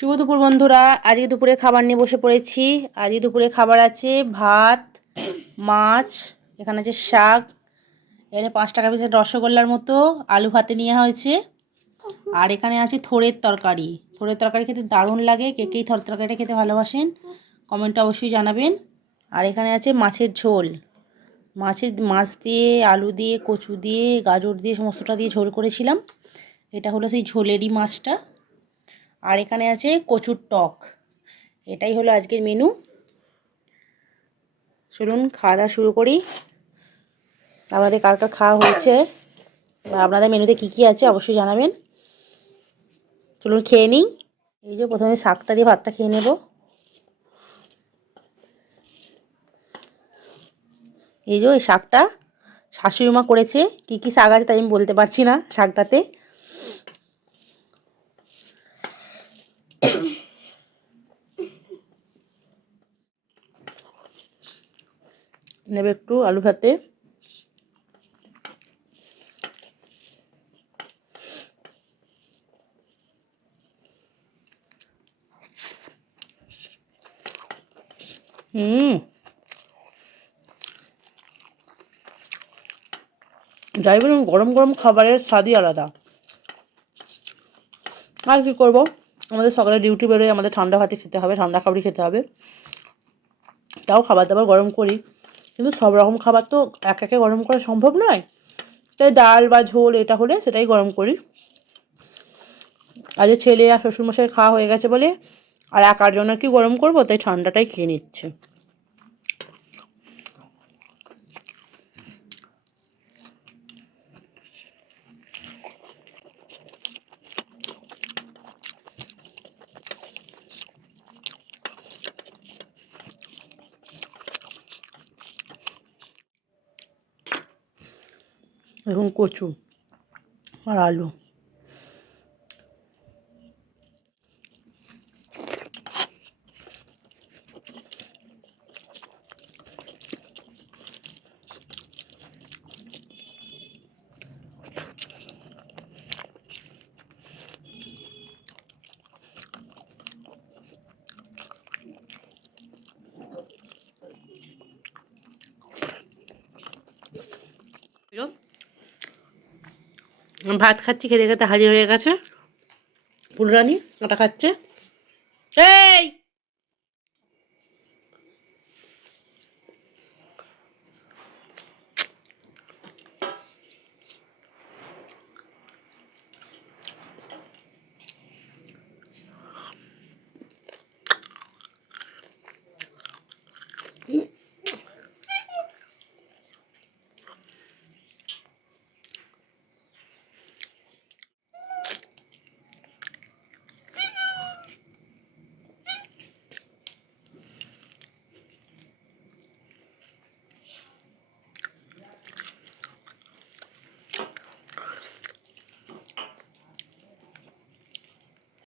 শুভ দুপুর, বন্ধুরা। আজকে দুপুরে খাবার নিয়ে বসে পড়েছি। আজকে দুপুরে খাবার আছে ভাত, মাছ, এখানে আছে শাক, এখানে পাঁচ টাকা পিসের রসগোল্লার মতো আলু ভাতে নেওয়া হয়েছে। আর এখানে আছে থোড়ের তরকারি। থোড়ের তরকারি খেতে দারুণ লাগে। কে কেই থর তরকারিটা খেতে ভালোবাসেন কমেন্টে অবশ্যই জানাবেন। আর এখানে আছে মাছের ঝোল। মাছের, মাছ দিয়ে, আলু দিয়ে, কচু দিয়ে, গাজর দিয়ে, সমস্তটা দিয়ে ঝোল করেছিলাম। এটা হলো সেই ঝোলেরই মাছটা। আর এখানে আছে কচুর টক। এটাই হলো আজকের মেনু চলুন খাওয়া দাওয়া শুরু করি। আমাদের কার খাওয়া হয়েছে আপনাদের মেনুতে কী কী আছে অবশ্যই জানাবেন। চলুন খেয়ে নিই। এই যে প্রথমে শাকটা দিয়ে ভাতটা খেয়ে নেব। এই যে এই শাকটা শাশুড়ি মা করেছে। কী কী শাক আছে তাই আমি বলতে পারছি না শাকটাতে। নেবে একটু আলু ভাতে। হুম। যাই বলুন, গরম গরম খাবারের স্বাদই আলাদা। আর কি করব? আমাদের সকালে ডিউটি বেরোয় আমাদের ঠান্ডা ভাতে খেতে হবে, ঠান্ডা খাবারই খেতে হবে। তাও খাবার দাবার গরম করি। কিন্তু সব রকম খাবার তো এক একে গরম করা সম্ভব নয়। তাই ডাল বা ঝোল এটা হলে সেটাই গরম করি। আজ ছেলে আর শ্বশুরমশাই খাওয়া হয়ে গেছে বলে আর একার জন্য কি গরম করব, তাই ঠান্ডাটাই খেয়ে নিচ্ছে। এখন কচু আর আলু ভাত খাচ্ছি খেতে খেতে হাজির হয়ে গেছে পুলরানি ওটা খাচ্ছে এই Mm-hmm.